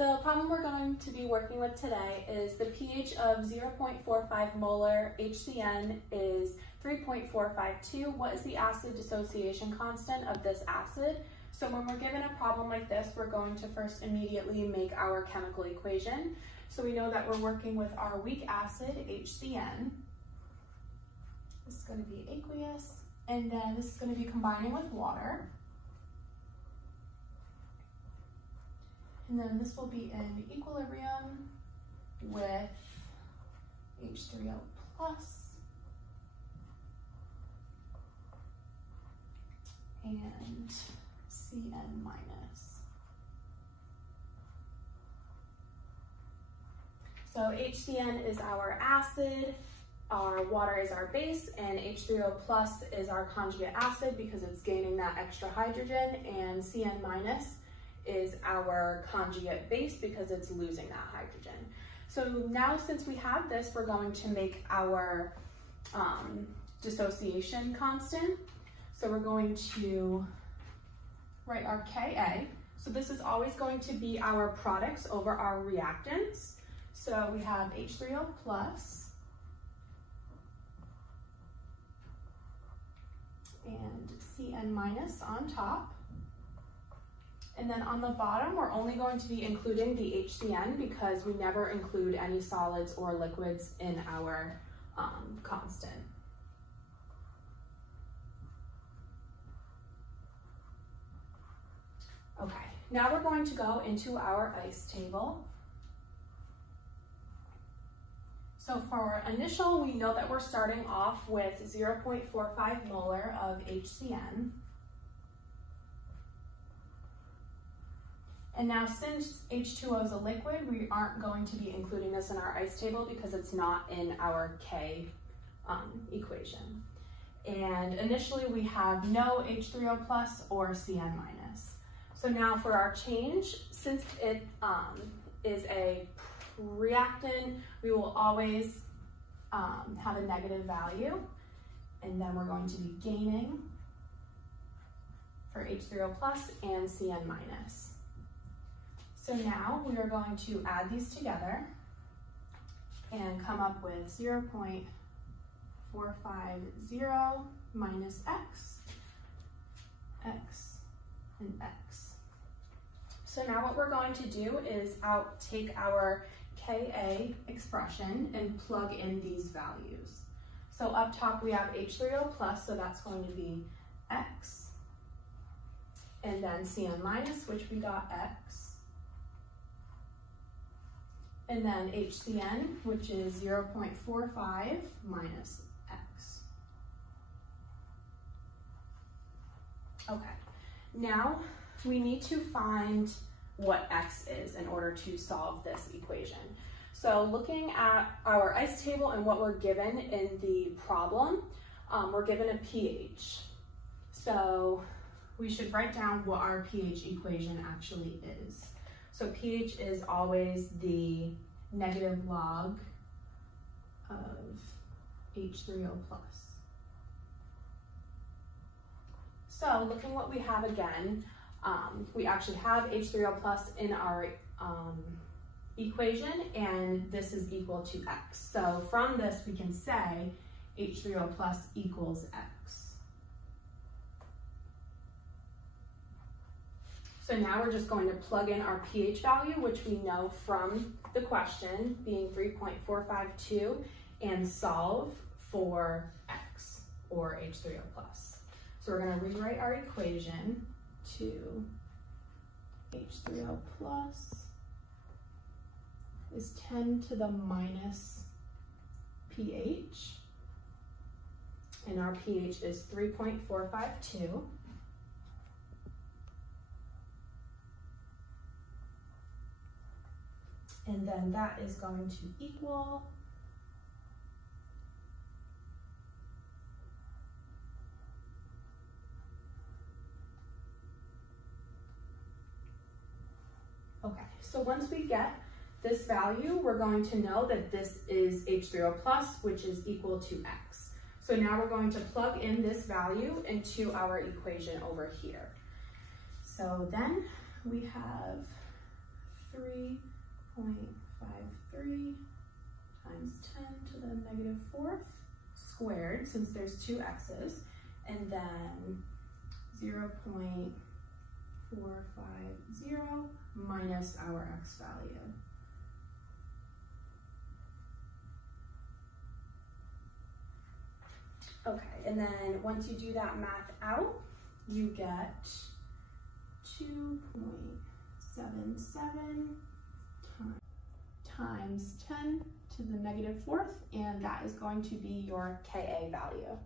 The problem we're going to be working with today is the pH of 0.45 molar HCN is 3.452. What is the acid dissociation constant of this acid? So when we're given a problem like this, we're going to first immediately make our chemical equation. So we know that we're working with our weak acid, HCN. This is going to be aqueous, and then this is going to be combining with water. And then this will be in equilibrium with H3O plus and CN minus. So HCN is our acid, our water is our base, and H3O plus is our conjugate acid because it's gaining that extra hydrogen, and CN minus is our conjugate base because it's losing that hydrogen. So now since we have this, we're going to make our dissociation constant. So we're going to write our Ka. So this is always going to be our products over our reactants. So we have H3O plus and CN minus on top. And then on the bottom, we're only going to be including the HCN because we never include any solids or liquids in our constant. Okay, now we're going to go into our ice table. So for initial, we know that we're starting off with 0.45 molar of HCN. And now since H2O is a liquid, we aren't going to be including this in our ice table because it's not in our K equation. And initially we have no H3O plus or CN minus. So now for our change, since it is a reactant, we will always have a negative value. And then we're going to be gaining for H3O plus and CN minus. So now we are going to add these together and come up with 0.450 minus x, and x. So now what we're going to do is take our Ka expression and plug in these values. So up top we have H3O plus, so that's going to be x, and then CN minus, which we got x, and then HCN, which is 0.45 minus x. Okay, now we need to find what x is in order to solve this equation. So looking at our ice table and what we're given in the problem, we're given a pH. So we should write down what our pH equation actually is. So pH is always the negative log of H3O plus. So looking what we have again, we actually have H3O plus in our equation, and this is equal to x. So from this we can say H3O plus equals x. So now we're just going to plug in our pH value, which we know from the question being 3.452, and solve for x, or H3O plus. So we're going to rewrite our equation to H3O plus is 10 to the minus pH, and our pH is 3.452. And then that is going to equal okay, so once we get this value, we're going to know that this is H3O plus, which is equal to x. So now we're going to plug in this value into our equation over here. So then we have 3.53 times 10 to the negative 4th squared, since there's two x's, and then 0.450 minus our x value. Okay, and then once you do that math out, you get 2.77 times 10 to the negative 4th, and that is going to be your Ka value.